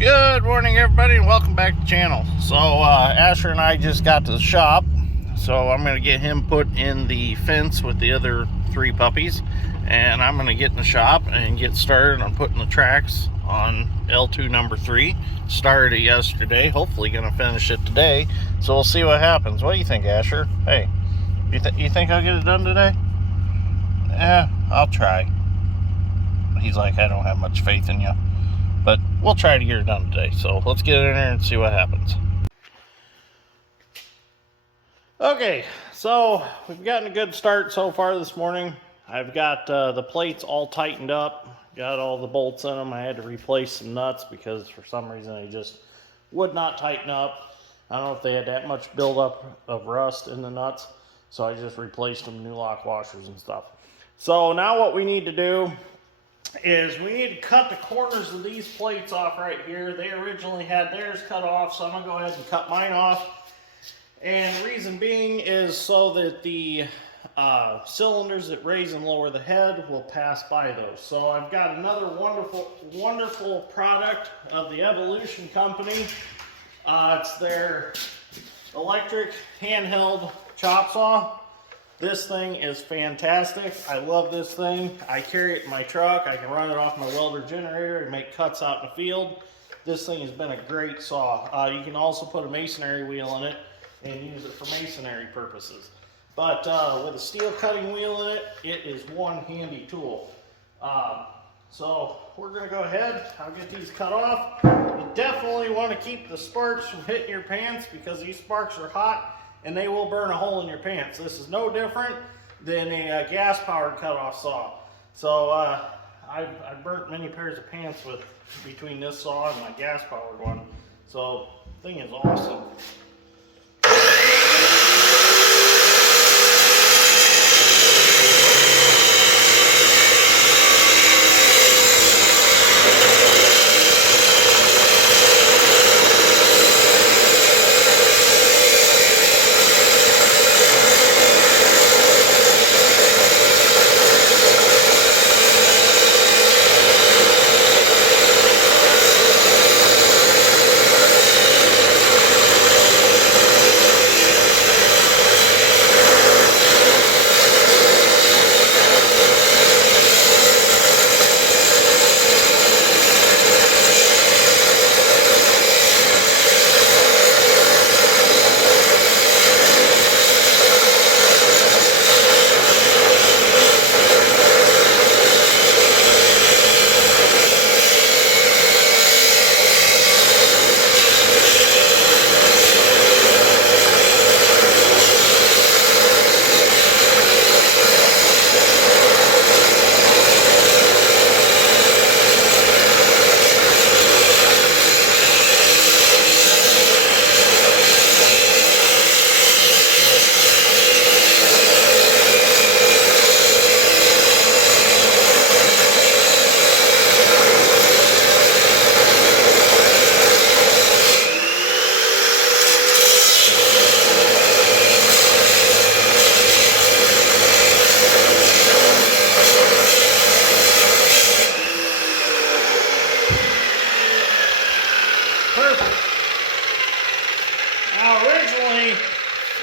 Good morning, everybody, and welcome back to the channel. So Asher and I just got to the shop, so I'm going to get him put in the fence with the other 3 puppies, and I'm going to get in the shop and get started on putting the tracks on L2 number 3. Started it yesterday, hopefully going to finish it today, so we'll see what happens. What do you think, Asher? Hey, you think I'll get it done today? I'll try. He's like, I don't have much faith in you. But we'll try to get it done today. So let's get in there and see what happens. Okay, so we've gotten a good start so far this morning. I've got the plates all tightened up. Got all the bolts in them. I had to replace some nuts because for some reason they just would not tighten up. I don't know if they had that much buildup of rust in the nuts. So I just replaced them, new lock washers and stuff. So now what we need to do is we need to cut the corners of these plates off right here. They originally had theirs cut off, so I'm going to go ahead and cut mine off. And the reason being is so that the cylinders that raise and lower the head will pass by those. So I've got another wonderful product of the Evolution company. It's their electric handheld chop saw. This thing is fantastic. I love this thing. I carry it in my truck. I can run it off my welder generator and make cuts out in the field. This thing has been a great saw. You can also put a masonry wheel in it and use it for masonry purposes. But with a steel cutting wheel in it, it is one handy tool. So we're going to go ahead. I'll get these cut off. You definitely want to keep the sparks from hitting your pants because these sparks are hot and they will burn a hole in your pants. This is no different than a gas-powered cut-off saw. So I've burnt many pairs of pants between this saw and my gas-powered one. So the thing is awesome.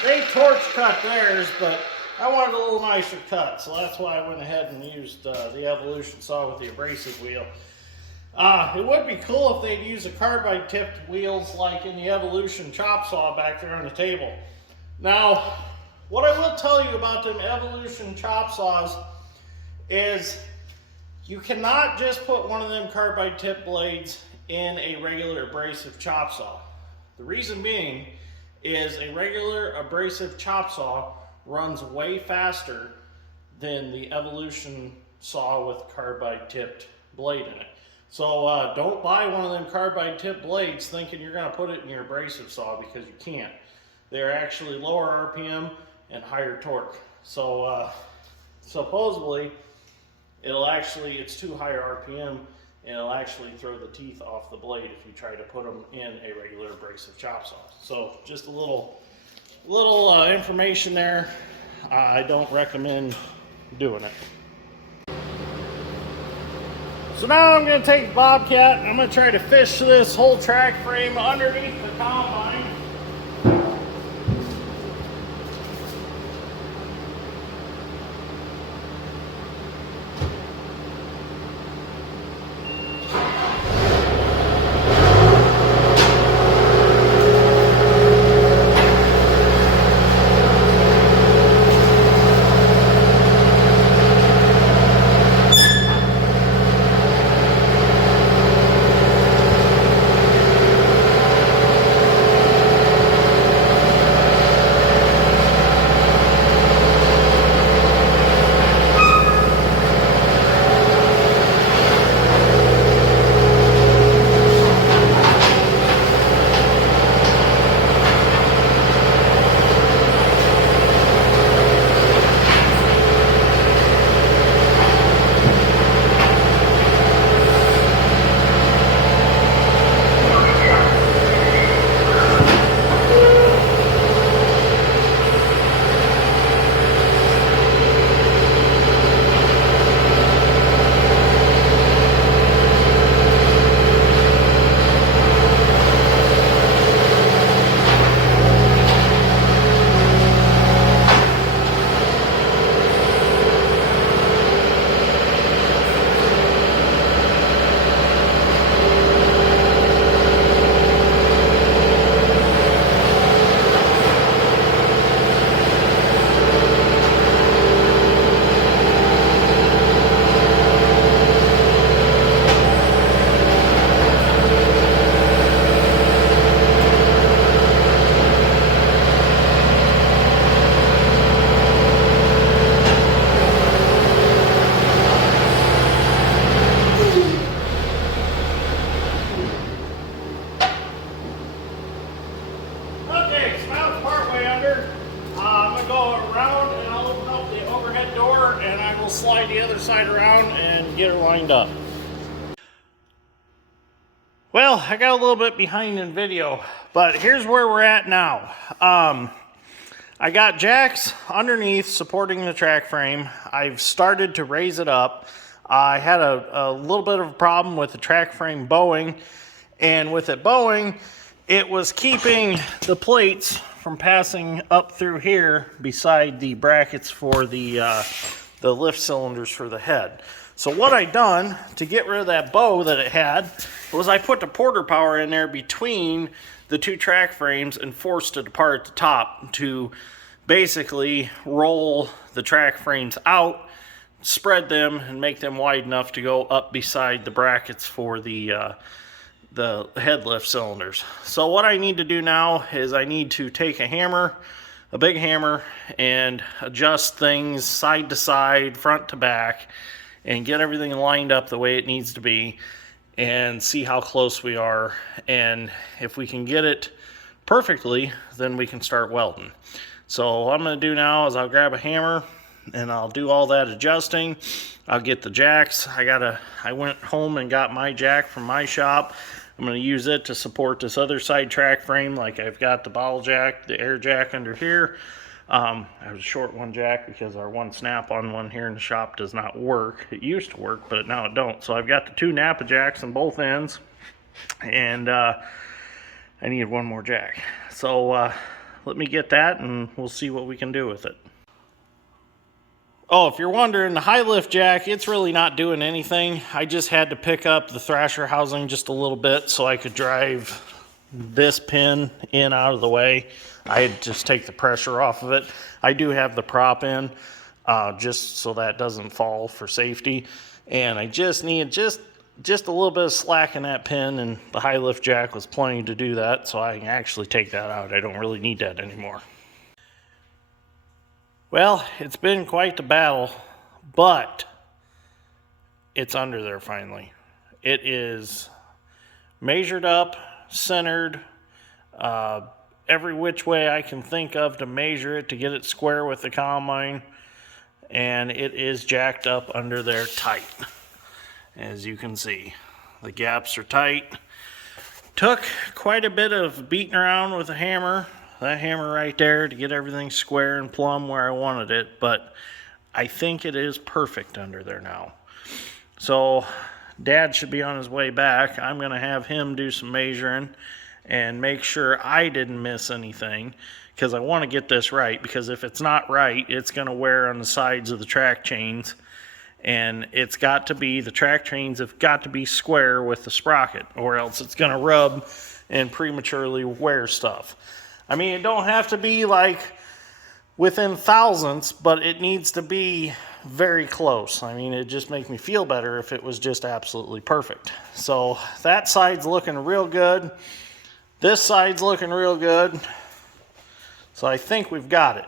They torch cut theirs, but I wanted a little nicer cut, so that's why I went ahead and used the Evolution saw with the abrasive wheel. It would be cool if they'd use a carbide tipped wheels like in the Evolution chop saw back there on the table. Now, what I will tell you about them Evolution chop saws is you cannot just put one of them carbide tip blades in a regular abrasive chop saw. The reason being is a regular abrasive chop saw runs way faster than the Evolution saw with carbide tipped blade in it. So don't buy one of them carbide tipped blades thinking you're going to put it in your abrasive saw because you can't. They're actually lower RPM and higher torque. So supposedly it's too high RPM and it'll actually throw the teeth off the blade if you try to put them in a regular abrasive chop saw. So just a little information there. I don't recommend doing it. So now I'm going to take the Bobcat and I'm going to try to fish this whole track frame underneath the combine. Slide the other side around and get her lined up. Well, I got a little bit behind in video, but here's where we're at now. I got jacks underneath supporting the track frame. I've started to raise it up. I had a little bit of a problem with the track frame bowing, and with it bowing, it was keeping the plates from passing up through here beside the brackets for the lift cylinders for the head. So what I done to get rid of that bow that it had was I put the Porter Power in there between the two track frames and forced it apart at the top to basically roll the track frames out, spread them, and make them wide enough to go up beside the brackets for the head lift cylinders. So what I need to do now is I need to take a hammer, a big hammer, and adjust things side to side, front to back, and get everything lined up the way it needs to be and see how close we are. And if we can get it perfectly, then we can start welding. So what I'm going to do now is I'll grab a hammer and I'll do all that adjusting. I'll get the jacks. I went home and got my jack from my shop. I'm going to use it to support this other side track frame, like I've got the bottle jack, the air jack under here. I was short one jack because our one snap-on one here in the shop does not work. It used to work, but now it don't. So I've got the two Napa jacks on both ends, and I need one more jack. So let me get that and we'll see what we can do with it. Oh, if you're wondering, the high lift jack, it's really not doing anything. I just had to pick up the thrasher housing just a little bit so I could drive this pin in out of the way. I had to just take the pressure off of it. I do have the prop in just so that doesn't fall for safety. And I just need just a little bit of slack in that pin, and the high lift jack was plenty to do that, so I can actually take that out. I don't really need that anymore. Well, it's been quite the battle, but it's under there finally. It is measured up, centered, every which way I can think of to measure it to get it square with the combine, and it is jacked up under there tight. As you can see, the gaps are tight. Took quite a bit of beating around with a hammer, that hammer right there, to get everything square and plumb where I wanted it, but I think it is perfect under there now. So Dad should be on his way back. I'm going to have him do some measuring and make sure I didn't miss anything, because I want to get this right, because if it's not right, it's going to wear on the sides of the track chains, and it's got to be, the track chains have got to be square with the sprocket, or else it's going to rub and prematurely wear stuff. I mean, it don't have to be like within thousandths, but it needs to be very close. I mean, it just makes me feel better if it was just absolutely perfect. So that side's looking real good. This side's looking real good. So I think we've got it.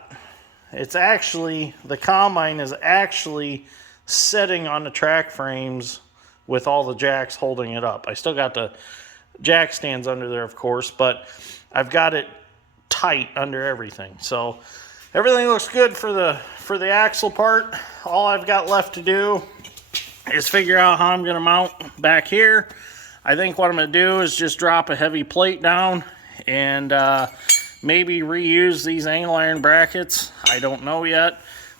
It's actually, the combine is actually setting on the track frames with all the jacks holding it up. I still got the jack stands under there, of course, but I've got it tight under everything. So everything looks good for the axle part. All I've got left to do is figure out how I'm going to mount back here. I think what I'm going to do is just drop a heavy plate down and maybe reuse these angle iron brackets. I don't know yet,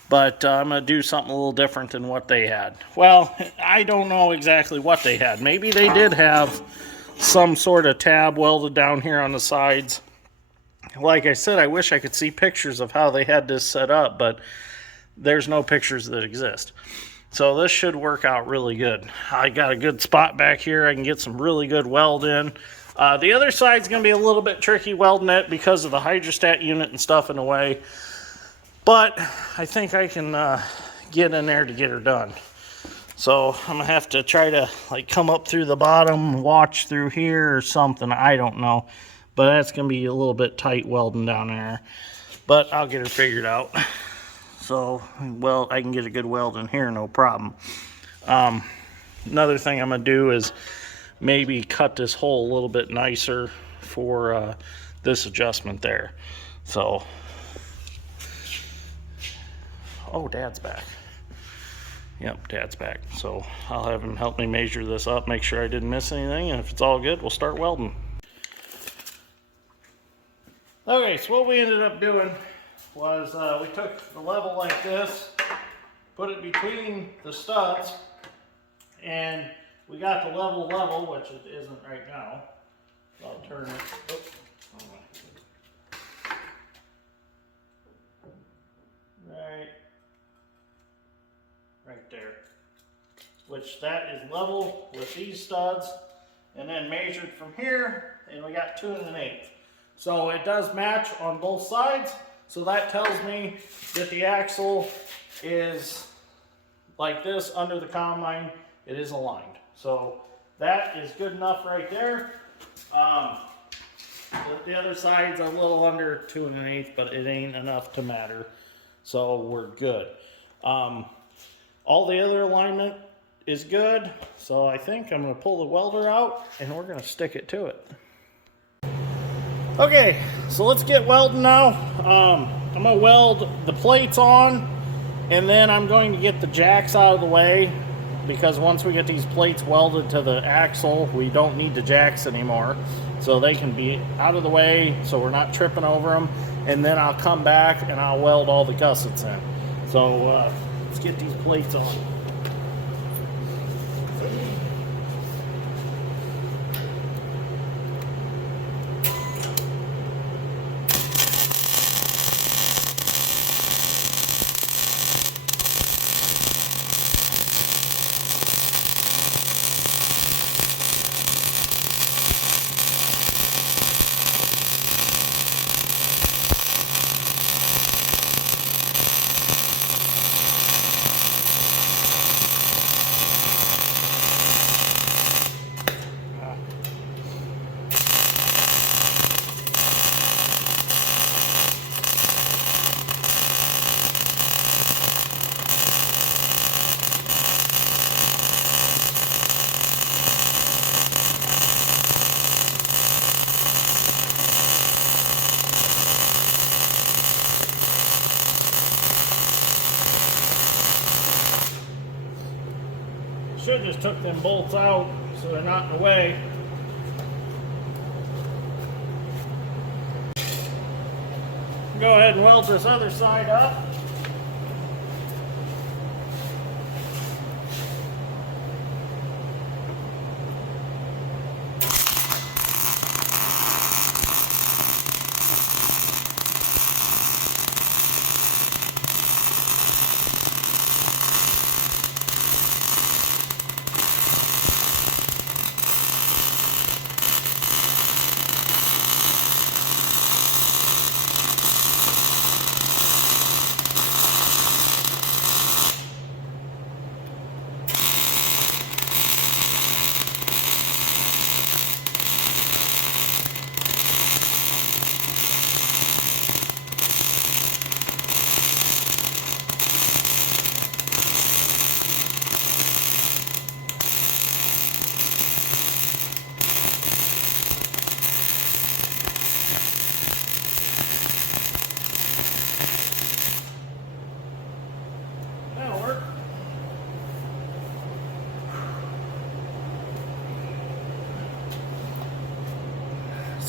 but I'm going to do something a little different than what they had. Well, I don't know exactly what they had. Maybe they did have some sort of tab welded down here on the sides. Like I said, I wish I could see pictures of how they had this set up, but there's no pictures that exist. So this should work out really good. I got a good spot back here. I can get some really good weld in. The other side's going to be a little bit tricky welding it because of the hydrostat unit and stuff in the way. But I think I can get in there to get her done. So I'm going to have to try to like come up through the bottom, watch through here or something. I don't know. But that's going to be a little bit tight welding down there. But I'll get her figured out. So, well, I can get a good weld in here, no problem. Another thing I'm going to do is maybe cut this hole a little bit nicer for this adjustment there. So, oh, Dad's back. Yep, Dad's back. So I'll have him help me measure this up, make sure I didn't miss anything, and if it's all good, we'll start welding. Okay, so what we ended up doing was we took the level like this, put it between the studs, and we got the level, which it isn't right now. So I'll turn it. Right there. Which that is level with these studs, and then measured from here, and we got 2 1/8. So it does match on both sides. So that tells me that the axle is like this under the combine. It is aligned. So that is good enough right there. The other side's a little under 2 1/8, but it ain't enough to matter. So we're good. All the other alignment is good. So I think I'm going to pull the welder out and we're going to stick it to it. Okay, so let's get welding now. I'm going to weld the plates on, and then I'm going to get the jacks out of the way, because once we get these plates welded to the axle, we don't need the jacks anymore. So they can be out of the way so we're not tripping over them, and then I'll come back and I'll weld all the gussets in. So let's get these plates on. Should just took them bolts out so they're not in the way. Go ahead and weld this other side up.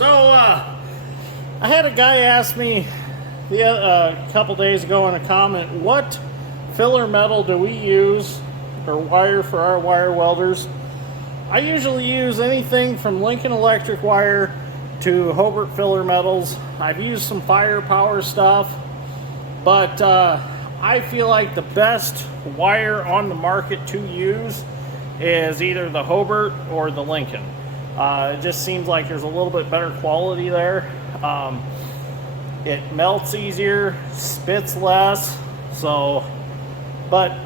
I had a guy ask me a couple days ago in a comment, what filler metal do we use or wire for our wire welders? I usually use anything from Lincoln Electric wire to Hobart filler metals. I've used some firepower stuff, but I feel like the best wire on the market to use is either the Hobart or the Lincoln. It just seems like there's a little bit better quality there. It melts easier, spits less, so, but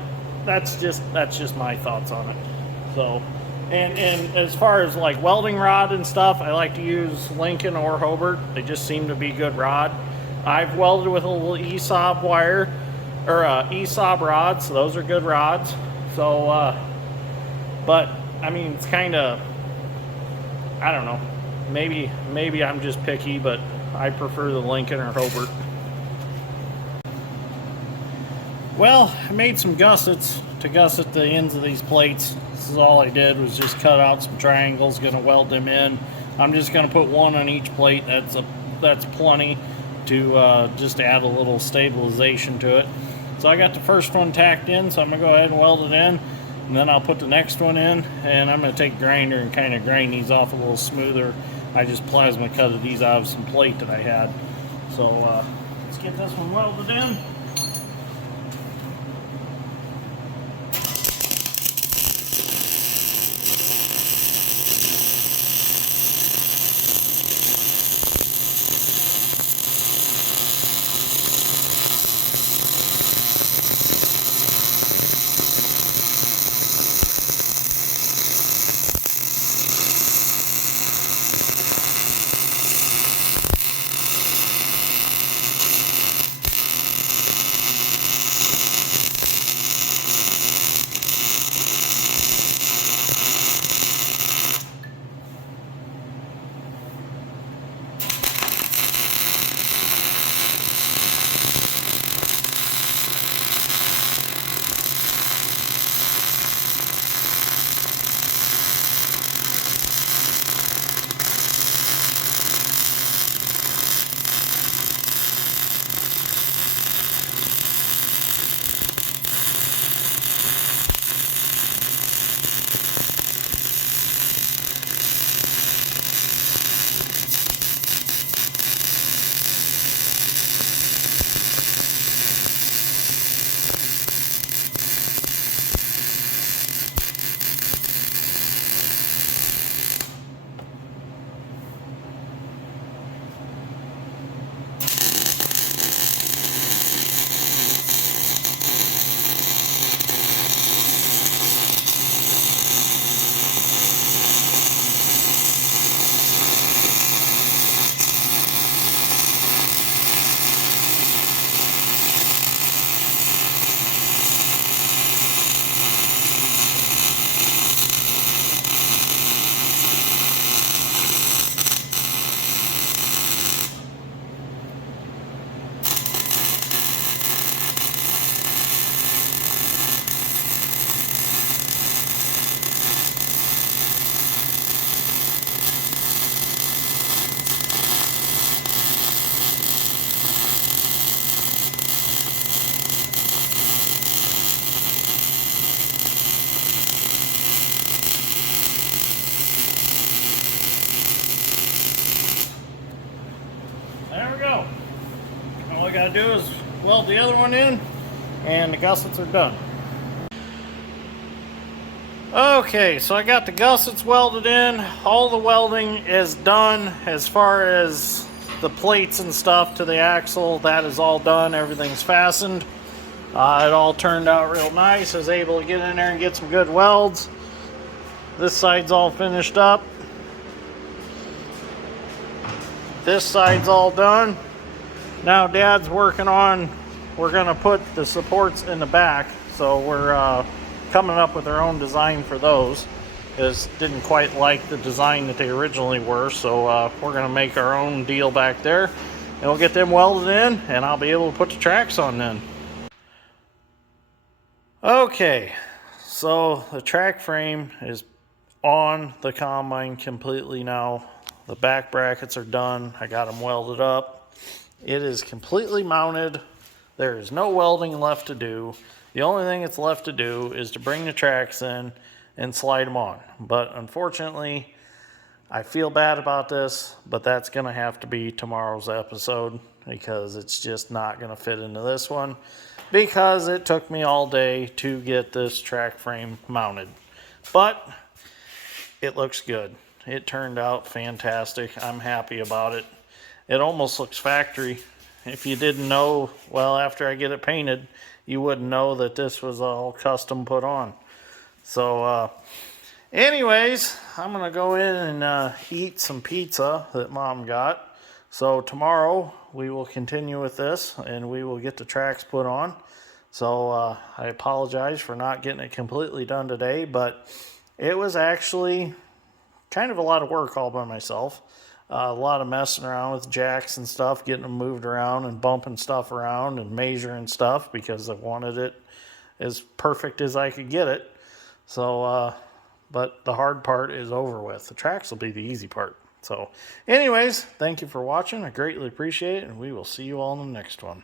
that's just my thoughts on it. So, and as far as like welding rod and stuff, I like to use Lincoln or Hobart. They just seem to be good rod. I've welded with a little ESOB wire, or ESOB rods, so those are good rods. So, but I mean, it's kind of, I don't know, maybe I'm just picky, but I prefer the Lincoln or Hobart. Well, I made some gussets to gusset the ends of these plates. This is all I did, was just cut out some triangles, gonna weld them in. I'm just gonna put one on each plate. That's plenty to just add a little stabilization to it. So I got the first one tacked in, so I'm gonna go ahead and weld it in, and then I'll put the next one in, and I'm gonna take a grinder and kind of grind these off a little smoother. I just plasma cutted these out of some plate that I had. So let's get this one welded in. There we go. All I gotta do is weld the other one in, and the gussets are done. Okay, so I got the gussets welded in. All the welding is done as far as the plates and stuff to the axle. That is all done. Everything's fastened. It all turned out real nice. I was able to get in there and get some good welds. This side's all finished up. This side's all done. Now Dad's working on, we're gonna put the supports in the back. So we're coming up with our own design for those. Just didn't quite like the design that they originally were. So we're gonna make our own deal back there. And we'll get them welded in, and I'll be able to put the tracks on then. Okay, so the track frame is on the combine completely now. The back brackets are done. I got them welded up. It is completely mounted. There is no welding left to do. The only thing that's left to do is to bring the tracks in and slide them on. But unfortunately, I feel bad about this, but that's going to have to be tomorrow's episode because it's just not going to fit into this one because it took me all day to get this track frame mounted. But it looks good. It turned out fantastic. I'm happy about it. It almost looks factory. If you didn't know, well, after I get it painted, you wouldn't know that this was all custom put on. So, anyways, I'm going to go in and eat some pizza that Mom got. So tomorrow we will continue with this and we will get the tracks put on. So I apologize for not getting it completely done today, but it was actually kind of a lot of work all by myself. A lot of messing around with jacks and stuff, getting them moved around and bumping stuff around and measuring stuff because I wanted it as perfect as I could get it. So, but the hard part is over with. The tracks will be the easy part. So anyways, thank you for watching. I greatly appreciate it, and we will see you all in the next one.